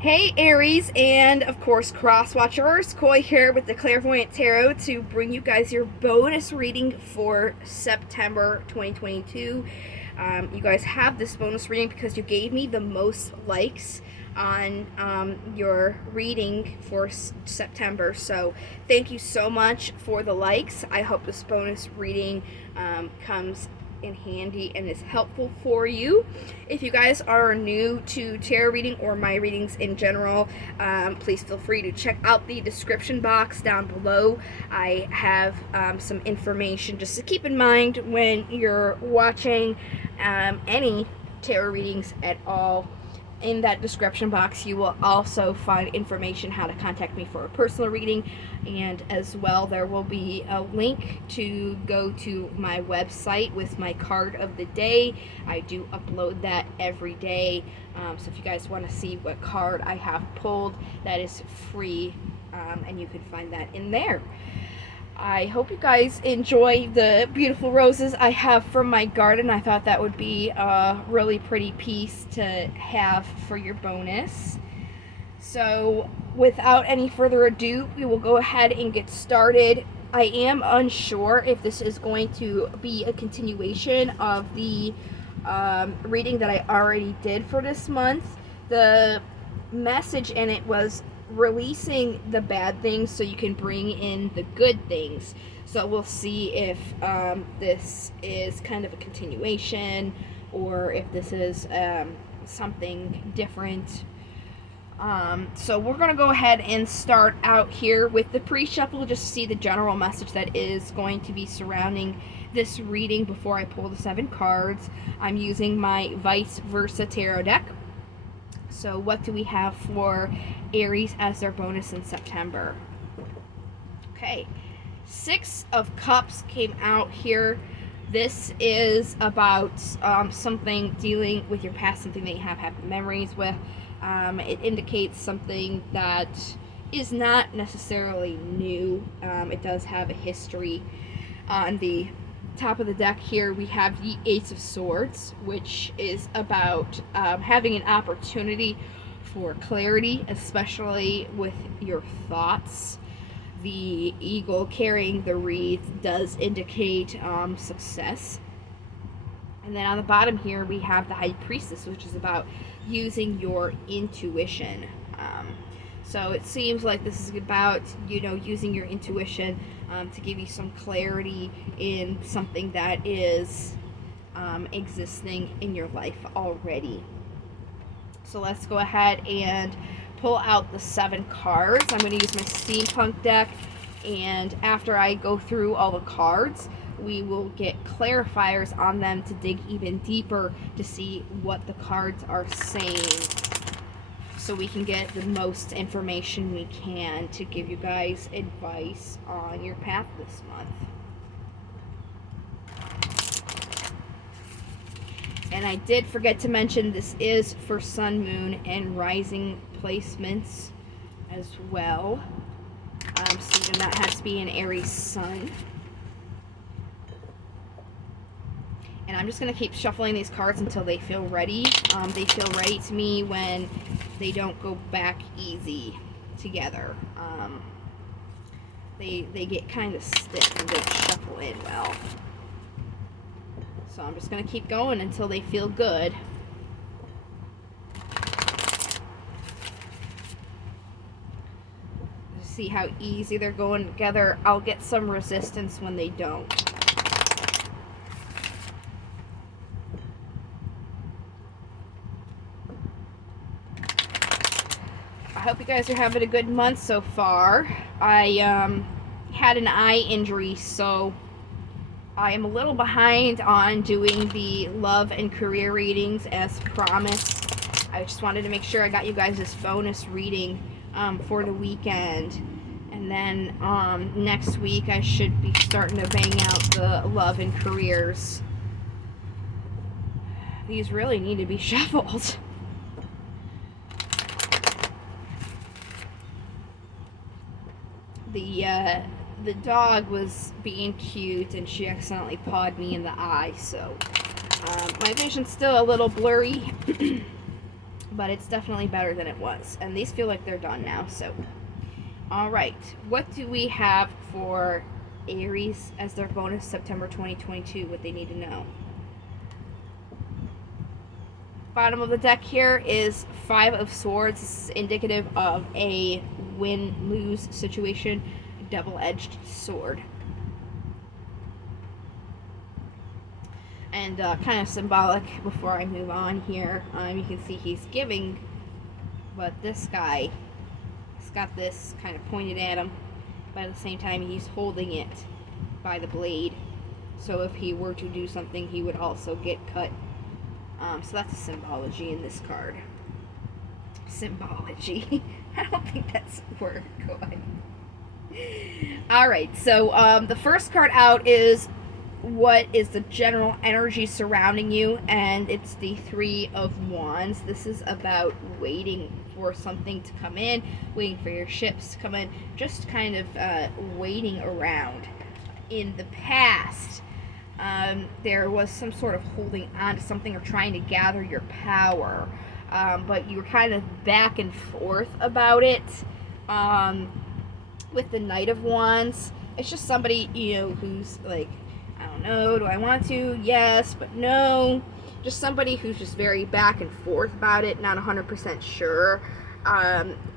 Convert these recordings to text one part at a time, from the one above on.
Hey Aries, and of course cross watchers, Koi here with the Clairvoyant Tarot to bring you guys your bonus reading for September 2022. You guys have this bonus reading because you gave me the most likes on your reading for September. So thank you so much for the likes. I hope this bonus reading comes in handy and is helpful for you. If you guys are new to tarot reading or my readings in general, please feel free to check out the description box down below. I have some information just to keep in mind when you're watching any tarot readings at all. In that description box, you will also find information how to contact me for a personal reading, and as well there will be a link to go to my website with my card of the day. I do upload that every day, so if you guys want to see what card I have pulled, that is free, and you can find that in there. I hope you guys enjoy the beautiful roses I have from my garden. I thought that would be a really pretty piece to have for your bonus. So without any further ado, we will go ahead and get started. I am unsure if this is going to be a continuation of the reading that I already did for this month. The message in it was releasing the bad things so you can bring in the good things. So we'll see if this is kind of a continuation or if this is something different. So we're going to go ahead and start out here with the pre-shuffle just to see the general message that is going to be surrounding this reading before I pull the 7 cards. I'm using my Vice Versa Tarot deck. So what do we have for Aries as their bonus in September? Okay, 6 of Cups came out here. This is about something dealing with your past, something that you have happy memories with. It indicates something that is not necessarily new. It does have a history. On the top of the deck here we have the Ace of Swords, which is about having an opportunity for clarity, especially with your thoughts. The eagle carrying the wreath does indicate success. And then on the bottom here we have the High Priestess, which is about using your intuition. So it seems like this is about, using your intuition to give you some clarity in something that is existing in your life already. So let's go ahead and pull out the 7 cards. I'm going to use my steampunk deck, and after I go through all the cards, we will get clarifiers on them to dig even deeper to see what the cards are saying, so we can get the most information we can to give you guys advice on your path this month. And I did forget to mention this is for Sun, Moon, and Rising placements as well. So you do not have to be an Aries Sun. And I'm just going to keep shuffling these cards until they feel ready. They feel ready to me when they don't go back easy together. They get kind of stiff and don't shuffle in well. So I'm just going to keep going until they feel good. See how easy they're going together. I'll get some resistance when they don't. I hope you guys are having a good month so far. I had an eye injury, so I am a little behind on doing the love and career readings as promised. I just wanted to make sure I got you guys this bonus reading for the weekend. And then next week I should be starting to bang out the love and careers. These really need to be shuffled. The dog was being cute and she accidentally pawed me in the eye, so my vision's still a little blurry. but it's definitely better than it was. And these feel like they're done now. So, all right, what do we have for Aries as their bonus September 2022? What they need to know. Bottom of the deck here is Five of Swords. This is indicative of a win-lose situation, double-edged sword. And kind of symbolic before I move on here, you can see he's giving, but this guy, he's got this kind of pointed at him, but at the same time he's holding it by the blade, so if he were to do something he would also get cut. So that's a symbology in this card. Symbology. I don't think that's a word. Go ahead. Alright, so the first card out is what is the general energy surrounding you, and it's the Three of Wands. This is about waiting for something to come in, waiting for your ships to come in, just kind of waiting around. In the past, there was some sort of holding on to something or trying to gather your power, but you were kind of back and forth about it. With the Knight of Wands, it's just somebody, you know, who's like, I don't know, do I want to? Yes, but no. Just somebody who's just very back and forth about it, not 100% sure.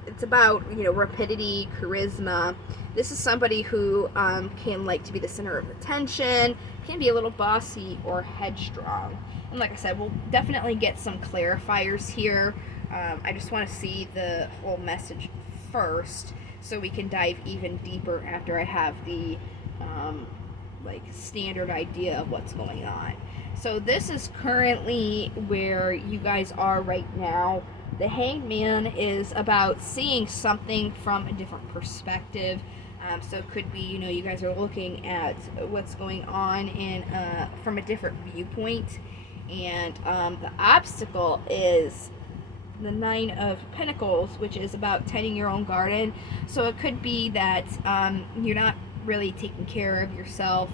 It's about, you know, rapidity, charisma. This is somebody who can like to be the center of attention, can be a little bossy or headstrong. And like I said, we'll definitely get some clarifiers here. I just want to see the whole message first, so we can dive even deeper after I have the like standard idea of what's going on. So this is currently where you guys are right now. The Hanged Man is about seeing something from a different perspective. So it could be, you know, you guys are looking at what's going on in from a different viewpoint. And the obstacle is the Nine of Pentacles, which is about tending your own garden. So it could be that you're not really taking care of yourself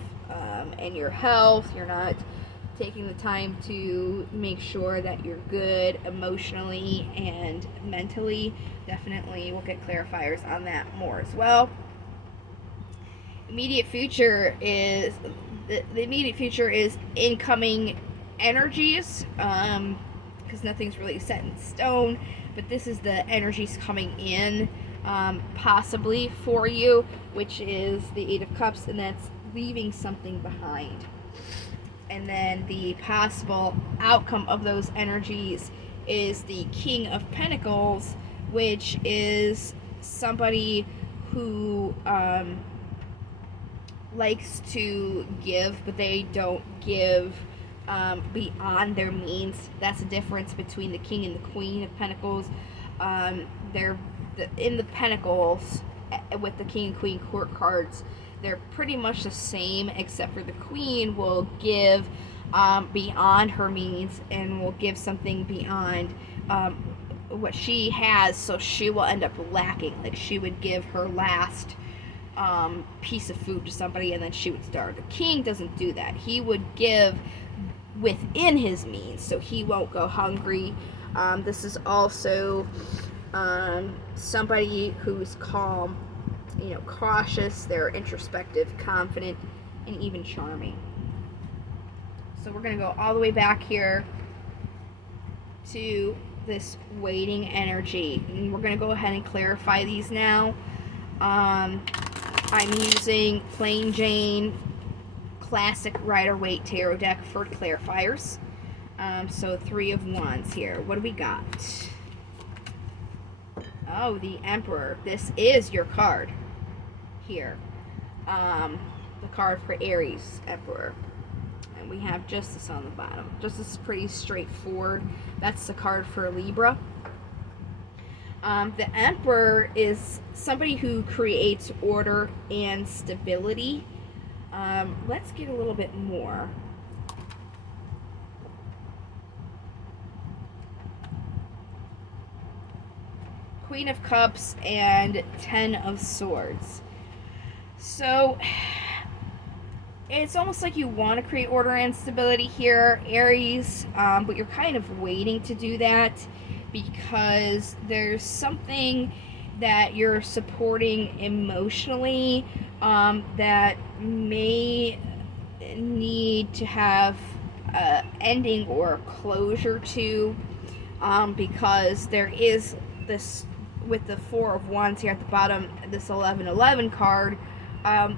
and your health. You're not taking the time to make sure that you're good emotionally and mentally. Definitely we'll get clarifiers on that more as well. Immediate future is the immediate future is incoming energies, because nothing's really set in stone, but this is the energies coming in, possibly for you, which is the Eight of Cups, and that's leaving something behind. And then the possible outcome of those energies is the King of Pentacles, which is somebody who likes to give, but they don't give beyond their means. That's the difference between the King and the Queen of Pentacles. They're in the Pentacles with the King and Queen court cards. They're pretty much the same, except for the Queen will give beyond her means and will give something beyond what she has, so she will end up lacking. Like, she would give her last piece of food to somebody and then she would starve. The King doesn't do that. He would give within his means, so he won't go hungry. This is also somebody who's calm, you know, cautious, they're introspective, confident, and even charming. So we're going to go all the way back here to this waiting energy, and we're going to go ahead and clarify these now. I'm using Plain Jane Classic Rider-Waite Tarot deck for clarifiers. So Three of Wands here. What do we got? Oh, the Emperor. This is your card here. The card for Aries, Emperor. And we have Justice on the bottom. Justice is pretty straightforward. That's the card for Libra. The Emperor is somebody who creates order and stability. Let's get a little bit more. Queen of Cups and Ten of Swords. So it's almost like you want to create order and stability here, Aries, but you're kind of waiting to do that. because there's something that you're supporting emotionally that may need to have ending or closure to, because there is this, with the Four of Wands here at the bottom, this 1111 card,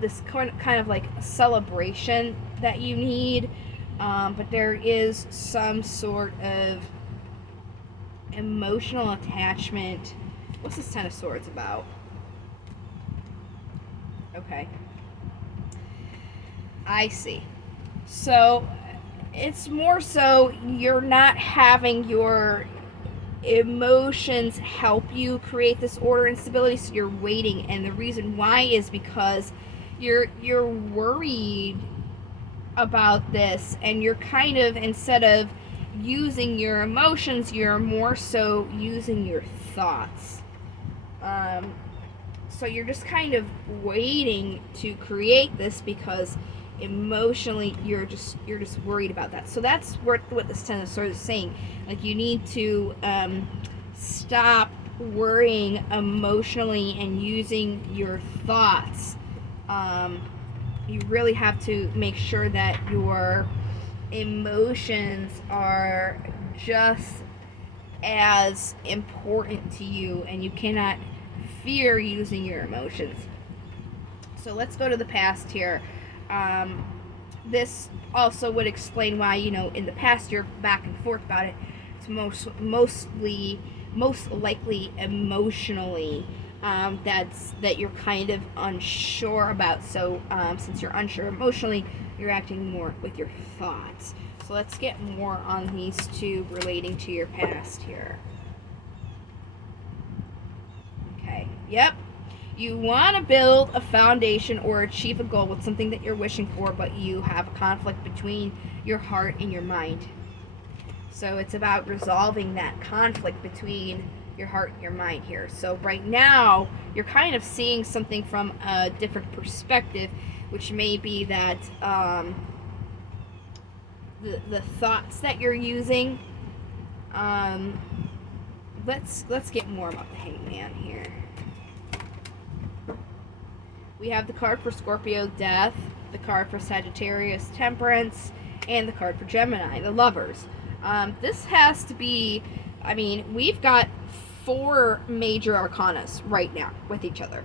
this kind of like celebration that you need, but there is some sort of emotional attachment. What's this Ten of Swords about? Okay, I see. So it's more so you're not having your emotions help you create this order and stability, so you're waiting. And the reason why is because you're worried about this, and you're kind of, instead of using your emotions, you're more so using your thoughts. So you're just kind of waiting to create this because emotionally you're just worried about that. So that's what this Ten of Swords is saying. Like, you need to stop worrying emotionally and using your thoughts. You really have to make sure that your emotions are just as important to you, and you cannot fear using your emotions. So let's go to the past here. This also would explain why, in the past you're back and forth about it. It's most likely emotionally that you're kind of unsure about. So since you're unsure emotionally, you're acting more with your thoughts. So let's get more on these two relating to your past here. Okay, yep. You want to build a foundation or achieve a goal with something that you're wishing for, but you have a conflict between your heart and your mind. So it's about resolving that conflict between your heart and your mind here. So right now, you're kind of seeing something from a different perspective, which may be that the thoughts that you're using. Let's get more about the Hangman here. We have the card for Scorpio, Death, the card for Sagittarius, Temperance, and the card for Gemini, the Lovers. This has to be, we've got 4 major arcanas right now with each other.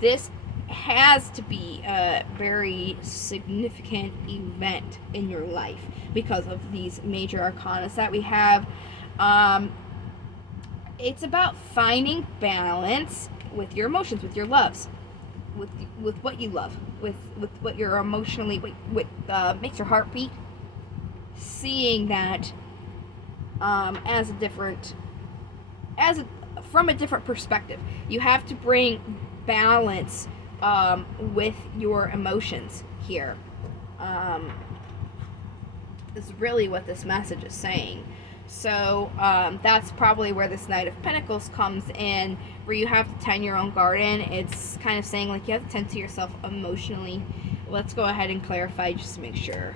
This has to be a very significant event in your life because of these major arcanas that we have. It's about finding balance with your emotions, with your loves, with what you love, with what you're emotionally, what makes your heart beat. Seeing that from a different perspective. You have to bring balance with your emotions here. Is really what this message is saying. So that's probably where this Knight of Pentacles comes in, where you have to tend your own garden. It's kind of saying, like, you have to tend to yourself emotionally. Let's go ahead and clarify just to make sure.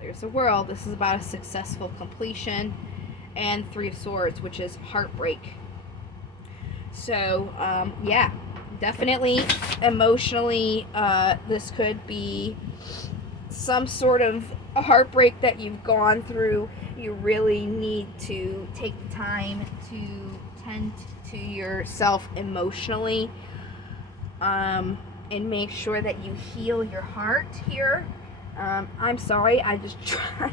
There's the World. This is about a successful completion. And 3 of Swords, which is heartbreak. So, yeah, definitely emotionally, this could be some sort of a heartbreak that you've gone through. You really need to take the time to tend to yourself emotionally, and make sure that you heal your heart here. I'm sorry, I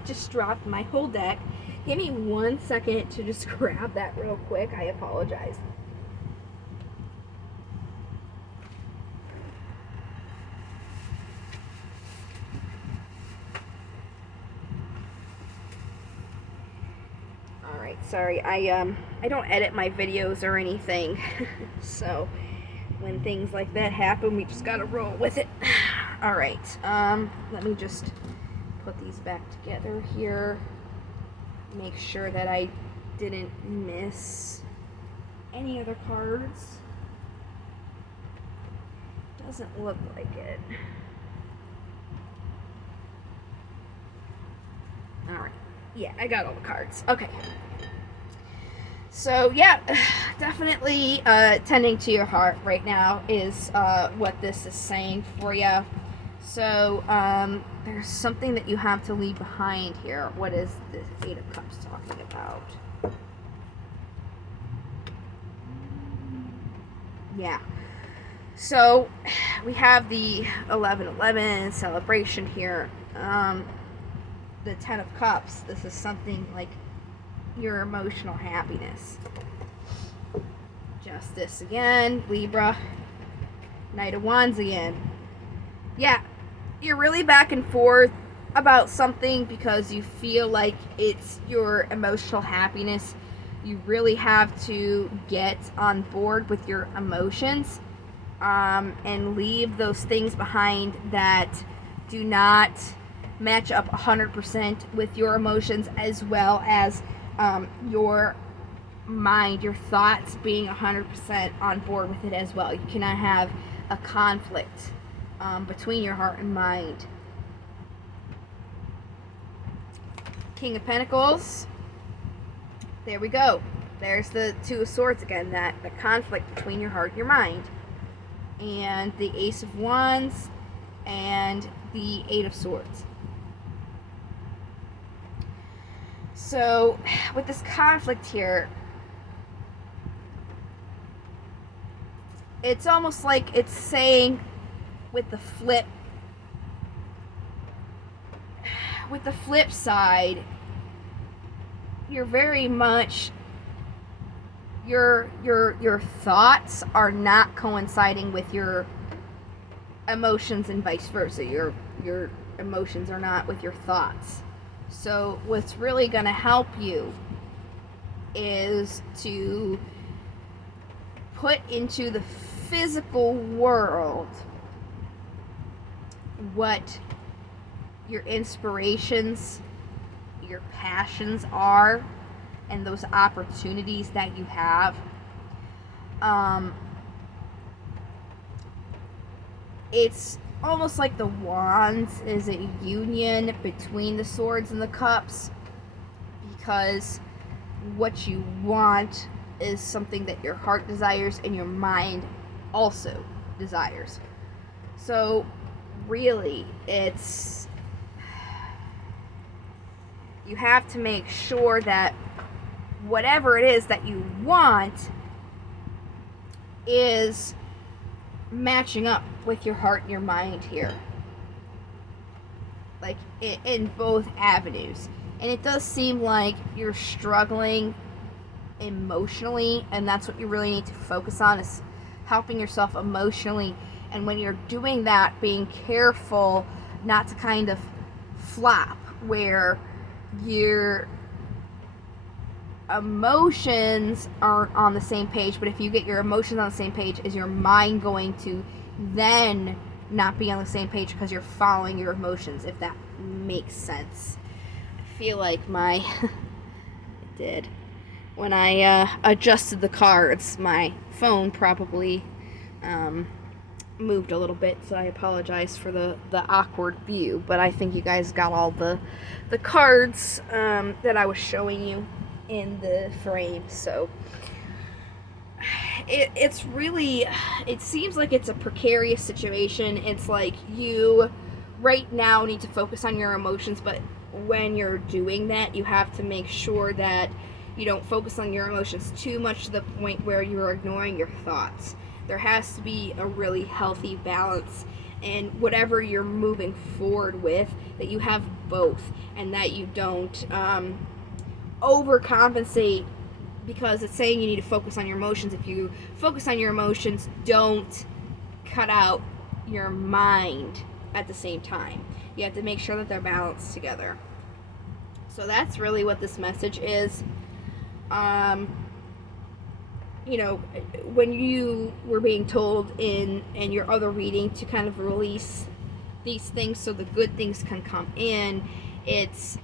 just dropped my whole deck. Give me 1 second to just grab that real quick. I apologize. Alright, sorry. I don't edit my videos or anything. So when things like that happen, we just gotta roll with it. Alright, let me just put these back together here. Make sure that I didn't miss any other cards. Doesn't look like it. Alright. Yeah, I got all the cards. Okay. So, yeah, definitely tending to your heart right now is what this is saying for you. So, there's something that you have to leave behind here. What is this Eight of Cups talking about? Yeah. So, we have the 11/11 celebration here. The Ten of Cups. This is something like your emotional happiness. Justice again, Libra. Knight of Wands again. Yeah, you're really back and forth about something because you feel like it's your emotional happiness. You really have to get on board with your emotions and leave those things behind that do not match up 100% with your emotions, as well as your mind, your thoughts being 100% on board with it as well. You cannot have a conflict between your heart and mind. King of Pentacles. There we go. There's the Two of Swords again, that the conflict between your heart and your mind. And the Ace of Wands and the Eight of Swords. So, with this conflict here, it's almost like it's saying with the flip side, you're very much your thoughts are not coinciding with your emotions and vice versa. Your emotions are not with your thoughts. So what's really going to help you is to put into the physical world what your inspirations, your passions are, and those opportunities that you have. It's almost like the Wands is a union between the Swords and the Cups, because what you want is something that your heart desires and your mind also desires. So really, it's, you have to make sure that whatever it is that you want is matching up with your heart and your mind here, like in both avenues. And it does seem like you're struggling emotionally, and that's what you really need to focus on, is helping yourself emotionally. And when you're doing that, being careful not to kind of flop, where your emotions aren't on the same page. But if you get your emotions on the same page, is your mind going to then not be on the same page because you're following your emotions, if that makes sense? I feel like my it did. When I adjusted the cards, my phone probably moved a little bit, so I apologize for the awkward view, but I think you guys got all the cards that I was showing you in the frame. So it's really, it seems like it's a precarious situation. It's like you right now need to focus on your emotions, but when you're doing that, you have to make sure that you don't focus on your emotions too much to the point where you're ignoring your thoughts. There has to be a really healthy balance, and whatever you're moving forward with, that you have both, and that you don't overcompensate, because it's saying you need to focus on your emotions. If you focus on your emotions, don't cut out your mind at the same time. You have to make sure that they're balanced together. So that's really what this message is. You know, when you were being told in your other reading to kind of release these things so the good things can come in, it's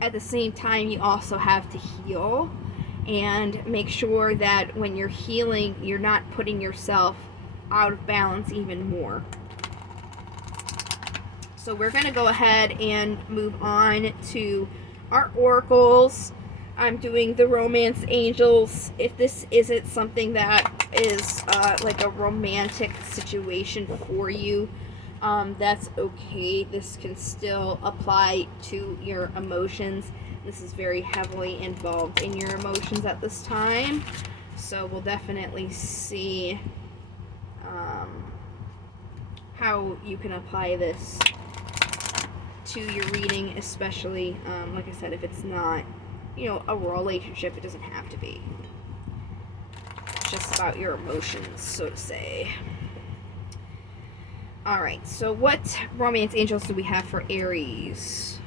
at the same time you also have to heal, and make sure that when you're healing, you're not putting yourself out of balance even more. So we're going to go ahead and move on to are oracles. I'm doing the romance angels. If this isn't something that is like a romantic situation for you, that's okay. This can still apply to your emotions. This is very heavily involved in your emotions at this time. So we'll definitely see how you can apply this to your reading, especially, like I said, if it's not, you know, a relationship. It doesn't have to be. It's just about your emotions, so to say. Alright, so what romance angels do we have for Aries?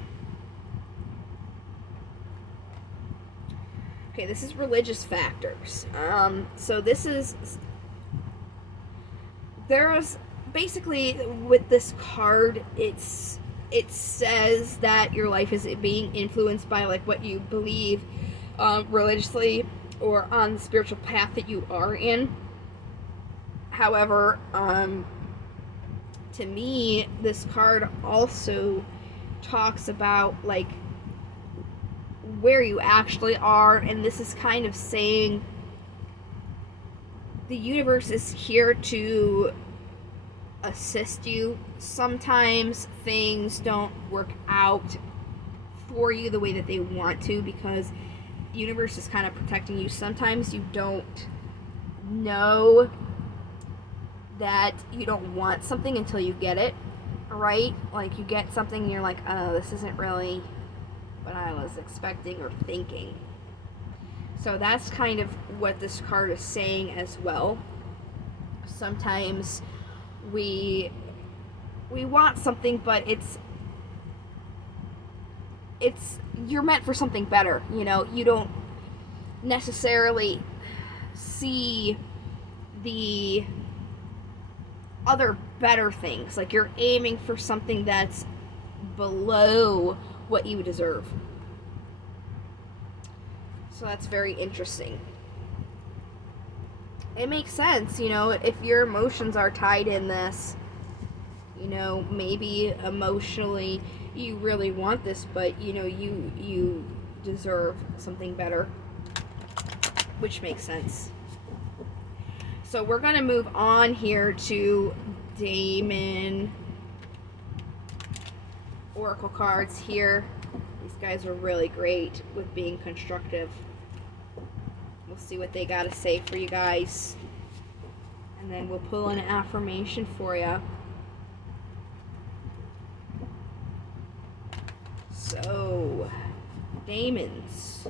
Okay, this is religious factors. So this is... There's... Basically, with this card, it says that your life is being influenced by, like, what you believe religiously or on the spiritual path that you are in. However, to me, this card also talks about, like, where you actually are, and this is kind of saying the universe is here to assist you. Sometimes things don't work out for you the way that they want to because the universe is kind of protecting you. Sometimes you don't know that you don't want something until you get it, right? Like, you get something and you're like, oh, this isn't really what I was expecting or thinking. So that's kind of what this card is saying as well. Sometimes we want something, but it's you're meant for something better, you know. You don't necessarily see the other better things. Like, you're aiming for something that's below what you deserve. So that's very interesting. It makes sense, you know, if your emotions are tied in this, you know, maybe emotionally you really want this, but, you know, you deserve something better, which makes sense. So we're going to move on here to Damon Oracle cards here. These guys are really great with being constructive. We'll see what they got to say for you guys. And then we'll pull an affirmation for you. So, Damons.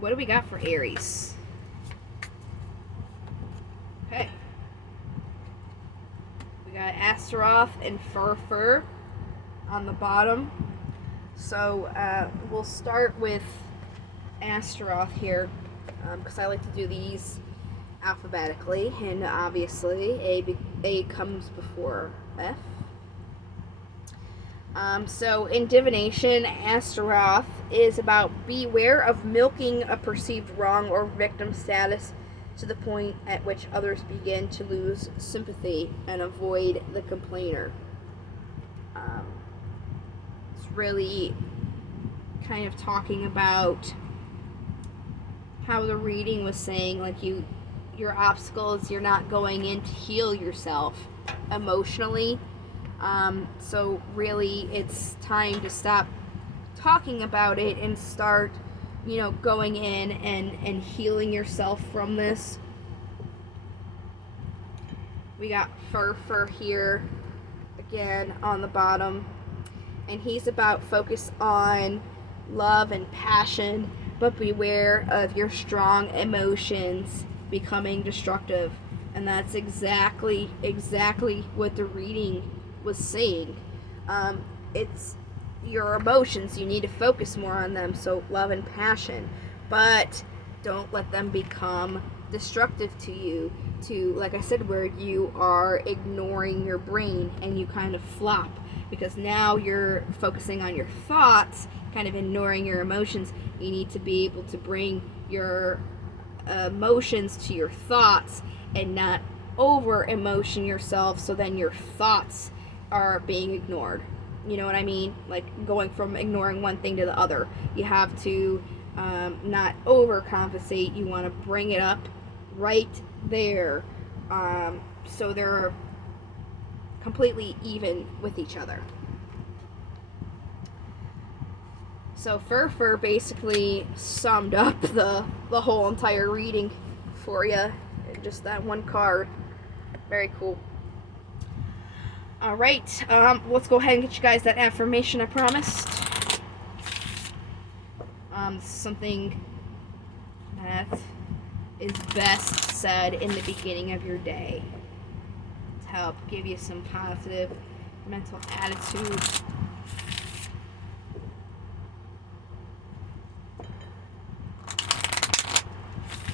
What do we got for Aries? Okay. We got Astaroth and Fur on the bottom. So, we'll start with Astaroth here, because I like to do these alphabetically, and obviously A comes before F. So in divination, Astaroth is about beware of milking a perceived wrong or victim status to the point at which others begin to lose sympathy and avoid the complainer. It's really kind of talking about how the reading was saying, like, your obstacles, you're not going in to heal yourself emotionally. So really it's time to stop talking about it and start, you know, going in and healing yourself from this. We got Fur here again on the bottom, and he's about focus on love and passion, but beware of your strong emotions becoming destructive. And that's exactly what the reading was saying. It's your emotions, you need to focus more on them, so love and passion, but don't let them become destructive to you, to, like I said, where you are ignoring your brain and you kind of flop, because now you're focusing on your thoughts, kind of ignoring your emotions. You need to be able to bring your emotions to your thoughts and not over emotion yourself, so then your thoughts are being ignored. You know what I mean? Like going from ignoring one thing to the other. You have to not overcompensate. You want to bring it up right there, so they're completely even with each other. So Fur basically summed up the whole entire reading for you in just that one card. Very cool. All right, let's go ahead and get you guys that affirmation I promised. Something that is best said in the beginning of your day to help give you some positive mental attitude.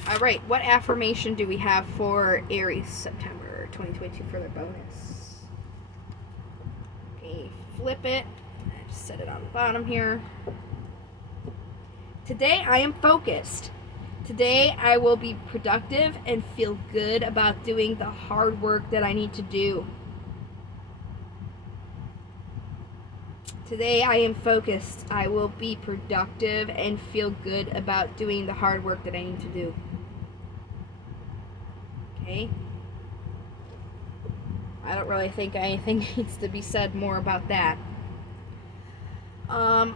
All right, what affirmation do we have for Aries September 2022 for their bonus? Okay, flip it. I just set it on the bottom here. Today I am focused. Today I will be productive and feel good about doing the hard work that I need to do. Today I am focused. I will be productive and feel good about doing the hard work that I need to do. Okay? I don't really think anything needs to be said more about that.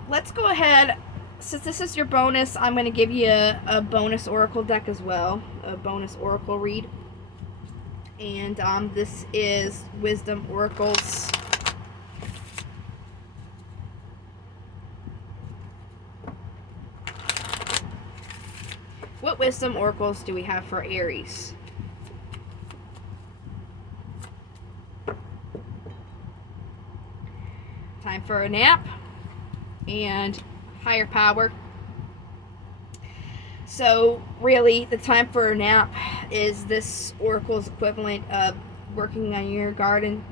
Let's go ahead. Since this is your bonus, I'm going to give you a bonus oracle deck as well, a bonus oracle read. And this is Wisdom Oracles. What Wisdom Oracles do we have for Aries? Time for a nap and higher power. So really the time for a nap is this oracle's equivalent of working on your garden,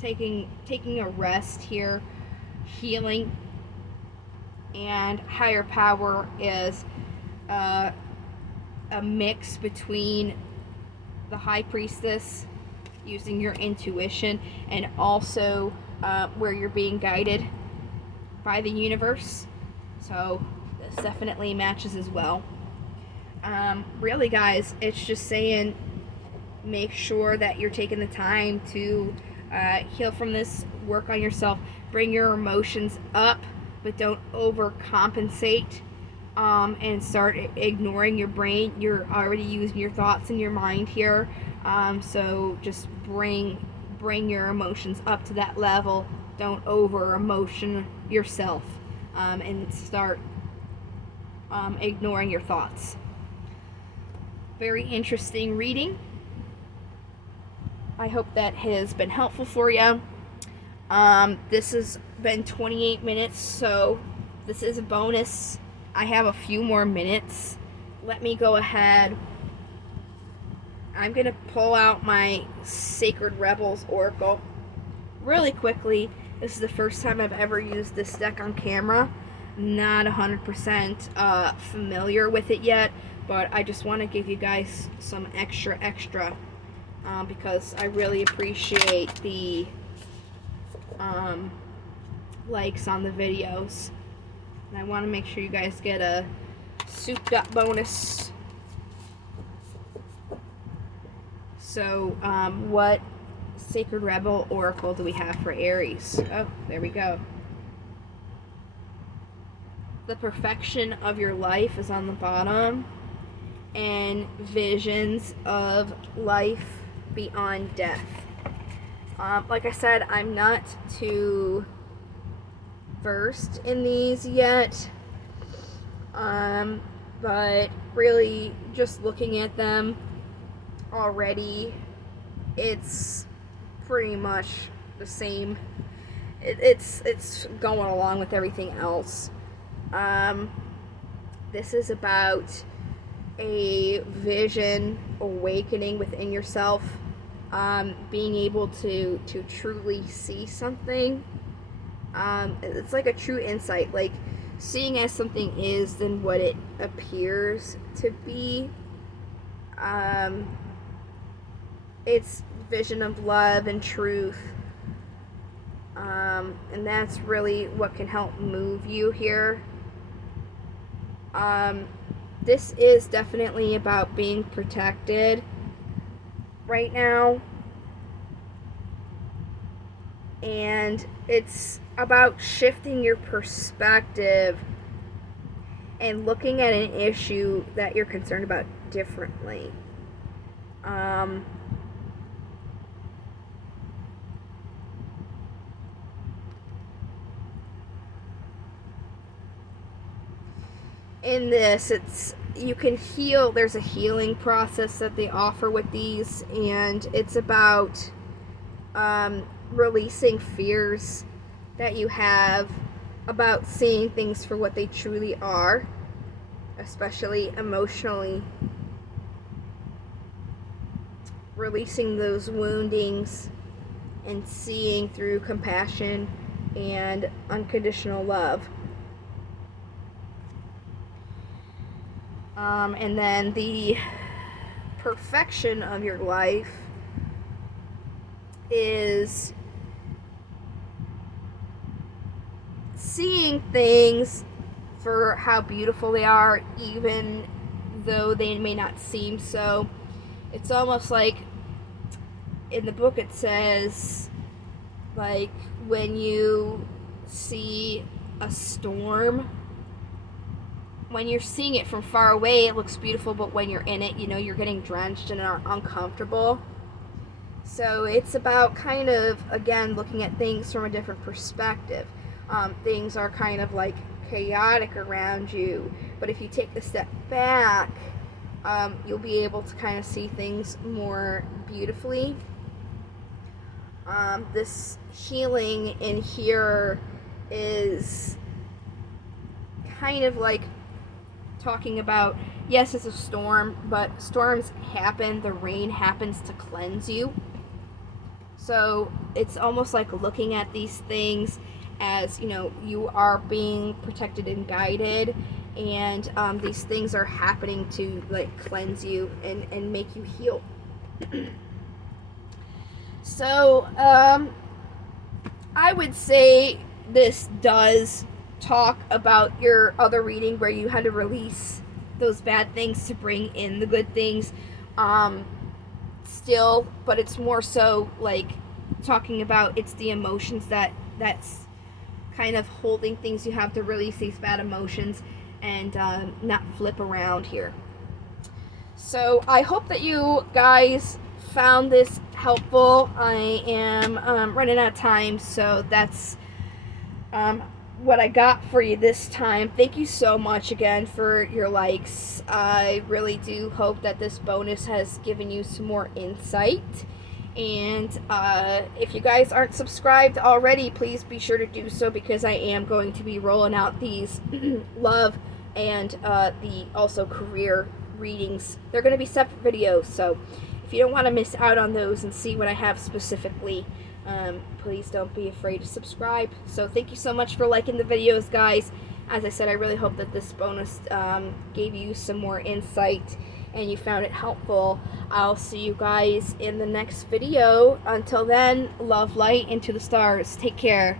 taking a rest here, healing. And higher power is a mix between the High Priestess, using your intuition, and also where you're being guided by the universe. So this definitely matches as well. Really guys, it's just saying make sure that you're taking the time to heal from this, work on yourself, bring your emotions up, but don't overcompensate and start ignoring your brain. You're already using your thoughts in your mind here, so just bring your emotions up to that level. Don't over emotion yourself, and start ignoring your thoughts. Very interesting reading. I hope that has been helpful for you. This has been 28 minutes, so this is a bonus. I have a few more minutes. Let me go ahead. I'm going to pull out my Sacred Rebels Oracle really quickly. This is the first time I've ever used this deck on camera. Not 100% familiar with it yet, but I just want to give you guys some extra because I really appreciate the likes on the videos, and I want to make sure you guys get a souped up bonus. So what Sacred Rebel Oracle do we have for Aries? Oh, there we go. The perfection of your life is on the bottom, and visions of life beyond death. Like I said, I'm not too versed in these yet, but really just looking at them already, it's pretty much the same. It's going along with everything else. This is about a vision awakening within yourself, being able to truly see something. It's like a true insight, like seeing as something is than what it appears to be. It's vision of love and truth, And that's really what can help move you here. This is definitely about being protected right now. And it's about shifting your perspective and looking at an issue that you're concerned about differently. In this, you can heal. There's a healing process that they offer with these, and it's about releasing fears that you have about seeing things for what they truly are, especially emotionally. Releasing those woundings and seeing through compassion and unconditional love. And then the perfection of your life is seeing things for how beautiful they are, even though they may not seem so. It's almost like in the book it says, like, when you see a storm, when you're seeing it from far away, it looks beautiful, but when you're in it, you know, you're getting drenched and are uncomfortable. So it's about kind of, again, looking at things from a different perspective. Things are kind of like chaotic around you, but if you take the step back, you'll be able to kind of see things more beautifully. This healing in here is kind of like talking about, yes, it's a storm, but storms happen. The rain happens to cleanse you. So it's almost like looking at these things as, you know, you are being protected and guided, and these things are happening to like cleanse you and make you heal. So I would say this does talk about your other reading where you had to release those bad things to bring in the good things, still, but it's more so like talking about it's the emotions that's kind of holding things. You have to release these bad emotions and not flip around here. So I hope that you guys found this helpful. I am running out of time, so that's what I got for you this time. Thank you so much again for your likes. I really do hope that this bonus has given you some more insight. And if you guys aren't subscribed already, please be sure to do so, because I am going to be rolling out these love and the also career readings. They're going to be separate videos, so if you don't want to miss out on those and see what I have specifically, please don't be afraid to subscribe. So thank you so much for liking the videos, guys. As I said, I really hope that this bonus gave you some more insight and you found it helpful. I'll see you guys in the next video. Until then, love, light, into the stars. Take care.